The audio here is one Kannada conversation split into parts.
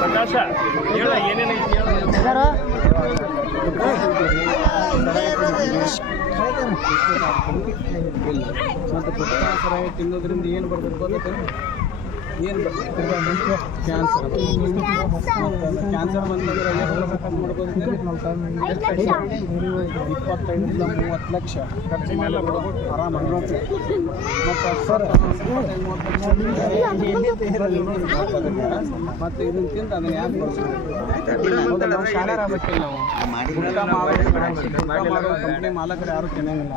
ಪ್ರಕಾಶ ಹೇಳ ಏನೇನೈತಿ ಮತ್ತು ಸರಾಯಿ ತಿನ್ನೋದ್ರಿಂದ ಏನು ಬರ್ತದೆ ಗೊತ್ತೈತೆ? ಏನು ಬರ್ತದೆ? ಕ್ಯಾನ್ಸರ್. ಕ್ಯಾನ್ಸರ್ ಬಂದರೆ ಮಾಡ್ಬೋದು 25ರಿಂದ 30 ಲಕ್ಷ ಖರ್ಚು ಮಾಡಬಹುದು ಆರಾಮಾಗಿ. ಮತ್ತು ಸರ್ ಮತ್ತು ಇದನ್ನು ತಿಂದು ಅದನ್ನು ಯಾಕೆ ಬಳಸ್ಬೇಕು? ನಾವು ಶಾಲೆರ್ ಆಗ್ಬೇಕಿಲ್ಲ. ನಾವು ಕಂಪ್ನಿ ಮಾಲಕರು ಯಾರು ತಿನ್ನಂಗಿಲ್ಲ.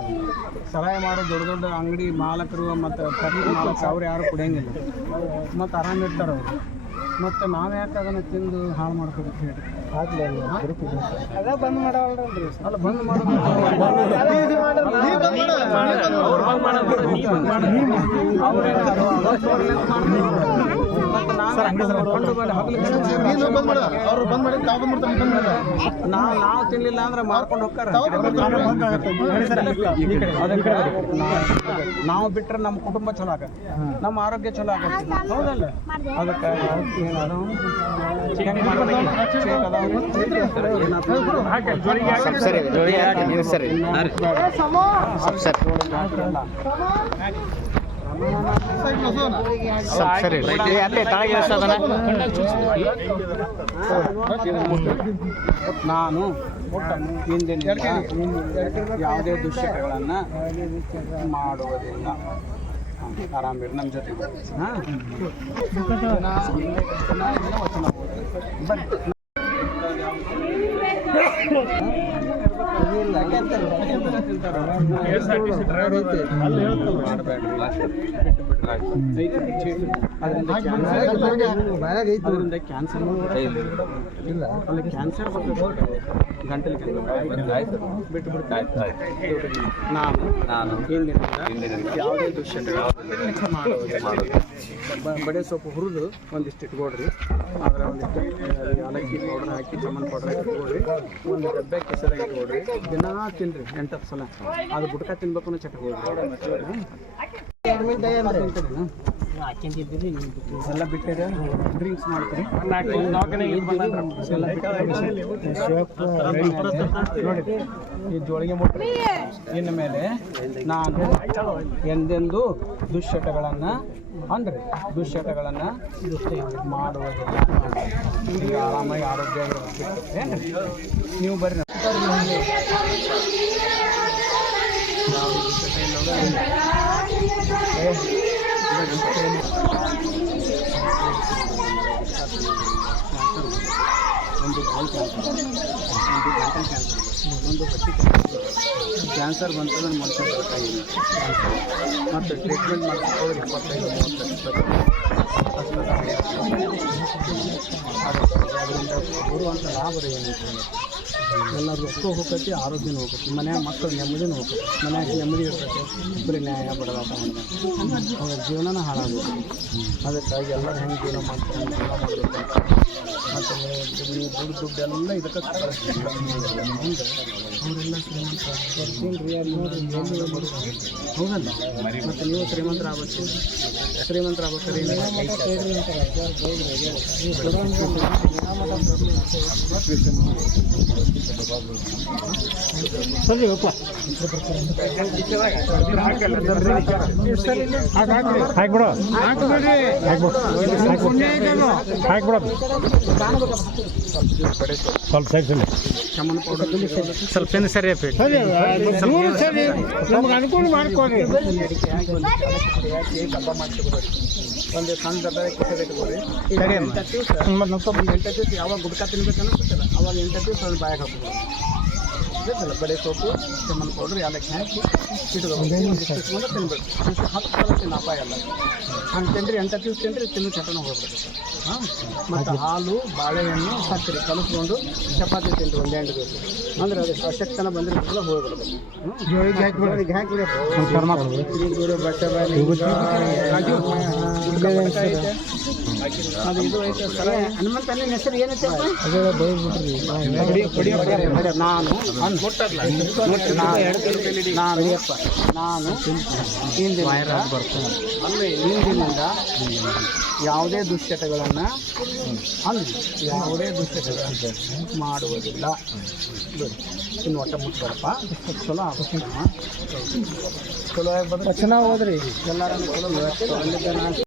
ಸರಾಯಿ ಮಾಡೋ ದೊಡ್ಡ ದೊಡ್ಡ ಅಂಗಡಿ ಮಾಲಕರು ಮತ್ತು ಫ್ಯಾಕ್ಟ್ರಿ ಮಾಲಕರು ಅವ್ರು ಯಾರು ಕುಡಿಯಂಗಿಲ್ಲ ಮತ್ತು ಆರಾಮಿರ್ತಾರೆ ಅವರು. ಮತ್ತು ನಾವು ಯಾಕೆ ಅದನ್ನು ತಿಂದು ಹಾಳು ಮಾಡ್ಕೋಬೇಕು ಹೇಳಿ? ಅದ ಬಂದ್ ಮಾಡವಲ್ರಿ. ಅಲ್ಲ ಬಂದ್ ಮಾಡೋದು ನಾವು ತಿನ್ಲಿಲ್ಲ ಅಂದ್ರೆ ಮಾರ್ಕೊಂಡು ಹೋಗ್ತಾರೆ. ನಾವು ಬಿಟ್ಟರೆ ನಮ್ಮ ಕುಟುಂಬ ಚಲೋ ಆಗತ್ತೆ, ನಮ್ಮ ಆರೋಗ್ಯ ಚಲೋ ಆಗತ್ತೆ. ಹೌದಲ್ಲ? ಅದಕ್ಕೆ ನಾನು ಇಂದಿನ ಯಾವುದೇ ದುಶ್ಚಟಗಳನ್ನು ಮಾಡುವುದಿಲ್ಲ. ಆರಾಮಿರಿ ನಮ್ಮ ಜೊತೆ. ಅದರಿಂದ ಕ್ಯಾನ್ಸರ್ ಇಲ್ಲ, ಅಲ್ಲಿ ಕ್ಯಾನ್ಸರ್ ಬರ್ತದೆ. ಗಂಟಲು ಬಿಟ್ಟು ನಾನು ಹಿಂದಿನಿಂದ ಯಾವುದೇ ದುಶ್ಚಟಗಳು ಮಾಡೋದು. ಬಡೆ ಸೊಪ್ಪು ಹುರಿದು ಒಂದಿಷ್ಟು ಇಟ್ಕೊಡ್ರಿ. ಆದರೆ ಒಂದಿಷ್ಟು ಏಲಕ್ಕಿ ಪೌಡರ್ ಹಾಕಿ ಚಮನ್ ಪೌಡರ್ ಹಾಕಿ ಇಟ್ಕೊಡ್ರಿ. ಒಂದು ಡಬ್ಬೆ ಕೆಸರಾಗಿ ಇಟ್ಕೊಡ್ರಿ. ದಿನ ತಿನ್ನಿರಿ 8-10 ಸಲ. ಅದು ಗುಟ್ಕ ತಿನ್ಬೇಕು ಅನ್ನೋ ಚಟ ಹೋಗ್ರಿ. ಎಲ್ಲ ಬಿಟ್ಟಿರಿ, ಡ್ರಿಂಕ್ಸ್ ಮಾಡ್ತೀರಿ. ನೋಡಿ ಈ ಜೋಳಿಗೆ ಮುಟ್ಟಿ. ಇನ್ನು ಮೇಲೆ ನಾನು ಎಂದೆಂದೂ ದುಶ್ಚಟಗಳನ್ನು ಮಾಡುವುದಿಲ್ಲ. ಈಗ ಆರಾಮಾಗಿ ಆರೋಗ್ಯ ಏನ್ರಿ? ನೀವು ಬರ್ರಿ. ಒಂದು ಬಾಲ್ ಕ್ಯಾನ್ಸರ್, ಒಂದು ಗಂಟಲ್ ಕ್ಯಾನ್ಸರ್, ಒಂದು ಹೊಟ್ಟೆ ಕ್ಯಾನ್ಸರ್ ಬಂತಂದ್ರೆ ಮನುಷ್ಯ ಬರ್ತಾಯಿಲ್ಲ. ಮತ್ತು ಟ್ರೀಟ್ಮೆಂಟ್ ಮಾಡಿಸ್ಕೋದ್ರೆ 25-30 ಅದರಿಂದ ಬರುವಂಥ ಲಾಭ ಏನೈತೆ? ಎಲ್ಲರೂ ರೊಕ್ಕ ಹೋಗತ್ತೆ, ಆರೋಗ್ಯನೂ ಹೋಗುತ್ತೆ, ಮನ್ಯಾಗ ಮಕ್ಕಳು ನೆಮ್ಮದಿನೂ ಹೋಗುತ್ತೆ. ಮನ್ಯಾಗ ನೆಮ್ಮದಿ ಇರ್ತೈತೆ, ಬರೀ ನ್ಯಾಯ ಬಡದಾಟ ಮಾಡಿದ್ರೆ ಅವ್ರ ಜೀವನನ ಹಾಳಾಗುತ್ತೆ. ಅದಕ್ಕಾಗಿ ಎಲ್ಲರೂ ಹೆಂಗೆ ಜೀವನ ಮಾಡ್ತಾರೆ, ಹೆಂಗೆ ಜೀವನ ಮಾಡಬೇಕು. ಮತ್ತು ನೀವು ದುಡ್ಡೆಲ್ಲ ಇದಕ್ಕೆ ಮುಂದೆ ಅವರೆಲ್ಲ ಹೌದಲ್ಲ? ಮತ್ತು ನೀವು ಶ್ರೀಮಂತರಾಗಬೇಕು. ಸರಿ ಅಪ್ಪ ಹಾಕ್ಬಿಡು, ಸ್ವಲ್ಪ ಸರಿ ಚಮನ್ ಪೌಡರ್ ಸ್ವಲ್ಪ ಸರಿ ನಮ್ಗೆ ಅನುಕೂಲ ಮಾಡ್ಕೊಡಿ. ಡಬ್ಬ ಮಾಡ್ಕೊಡ್ರಿ. ಒಂದು ಸಣ್ಣ ಡಬ್ಬ ಇಟ್ಕೊಡ್ರಿ. 8 ದಿವಸ ಯಾವಾಗ ಗುಡ್ಕ ತಿನ್ಬೇಕು ಅನಿಸ್ತಲ್ಲ ಅವಾಗ 8 ದಿವಸ ಒಂದು ಬಾಯಾಗ ಹಾಕ್ಬಿಡ್ರಿ. ಗೊತ್ತಲ್ಲ? ಬಡೆ ಸೊಪ್ಪು, ಚಮನ್ ಪೌಡ್ರ್, ಏಲಕ್ಕಿ ಹಾಕಿ ಇಟ್ಕೊಂಡು ತಿನ್ಬೇಕು. 10 ಸಲ ತಿನ್ನ ಅಪಾಯ ಅಲ್ಲ. ಹಂಗೆ ತಿನ್ರಿ 8 ದಿವಸ ತಿನ್ರಿ, ತಿನ್ನೋ ಚಟನ ಹೋಗ್ಬಿಡ್ತೈತೆ. ಮತ್ತು ಹಾಲು ಬಾಳೆಹಣ್ಣು ಸಕ್ಕರೆ ಕಲಿಸ್ಕೊಂಡು ಚಪಾತಿ ತಿಂದು ಒಂದು 2 ದಿವಸ ಅಂದ್ರೆ ಅದು ಅಶಕ್ತನ ಬಂದರೆ ಕೂಡ ಹೋಗ್ಬಿಡ್ಬೇಕು. ಜೋಳಿಗೆ ಹಾಕಿಬಿಡಿ ಅದು ಇದು ಐತೆ ಸರ ಹನುಮಂತನ ಹೆಸರು ಏನೈತೆ ನಾನು ಹಿಂದಿನಿಂದ ಯಾವುದೇ ದುಶ್ಚಟಗಳನ್ನು ಮಾಡುವುದಿಲ್ಲ. ಇನ್ನು ಒಟ್ಟ ಮುಟ್ಬೇಡಪ್ಪ. ಚಲೋ ಆಗುತ್ತೆ. ಚಲೋ ಆಗಿ ಬಂದ್ರೆ ಚೆನ್ನಾಗಿ ಹೋದ್ರಿ ಎಲ್ಲರೂ ಚಲೋ